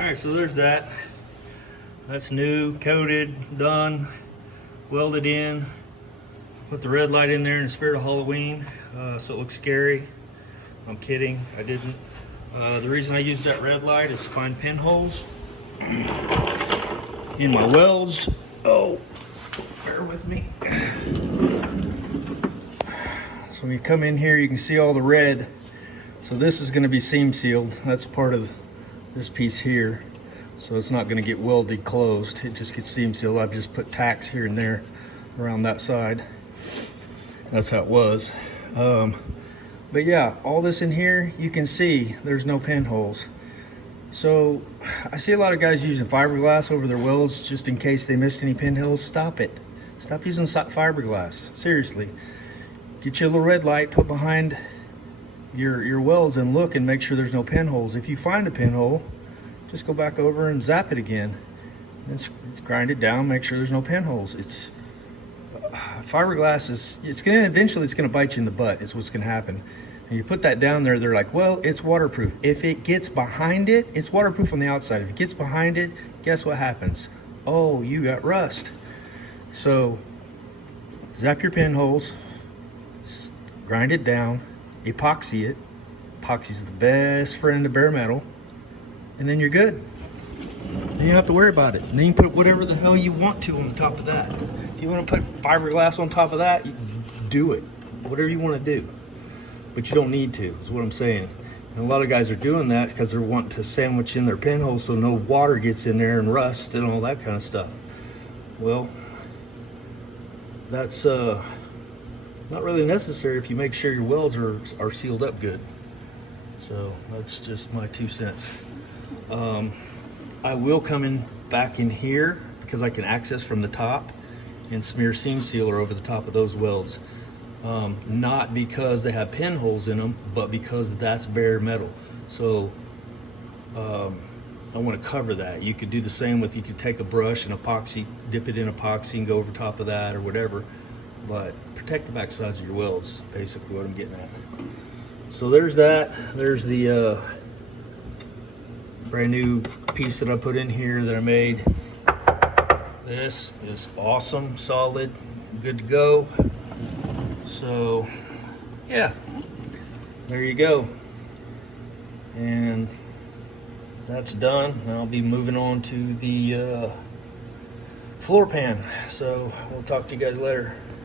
Alright, so there's that. That's new, coated, done, welded in. Put the red light in there in the spirit of Halloween, so it looks scary. I'm kidding, I didn't. The reason I used that red light is to find pinholes in my welds. Oh, bear with me. So when you come in here, you can see all the red. So this is going to be seam sealed. That's part of this piece here. So it's not going to get welded closed. It just gets seam sealed. I've just put tacks here and there around that side. That's how it was. But yeah, all this in here, you can see there's no pinholes. So I see a lot of guys using fiberglass over their welds just in case they missed any pinholes. Stop it. Stop using fiberglass. Seriously. Get your little red light, put behind your welds and look and make sure there's no pinholes. If you find a pinhole, just go back over and zap it again. And grind it down, make sure there's no pinholes. It's fiberglass is, it's gonna bite you in the butt, is what's gonna happen. And you put that down there, they're like, well, it's waterproof. If it gets behind it, it's waterproof on the outside. If it gets behind it, guess what happens? Oh, you got rust. So zap your pinholes, grind it down, epoxy it. Epoxy's the best friend of bare metal, and then you're good. Then you don't have to worry about it. And then you can put whatever the hell you want to on the top of that. If you want to put fiberglass on top of that, you do it. Whatever you want to do. But you don't need to, is what I'm saying. And a lot of guys are doing that because they're wanting to sandwich in their pinholes so no water gets in there and rust and all that kind of stuff. Well, that's not really necessary if you make sure your welds are sealed up good. So that's just my 2 cents. I will come in back in here because I can access from the top and smear seam sealer over the top of those welds. Not because they have pinholes in them, but because that's bare metal. So I want to cover that. You could do the same with, you could take a brush and epoxy, dip it in epoxy and go over top of that or whatever. But protect the back sides of your welds, basically what I'm getting at. So there's that. There's the brand new piece that I put in here that I made. This is awesome, solid, good to go. So yeah, there you go. And that's done. I'll be moving on to the floor pan. So we'll talk to you guys later.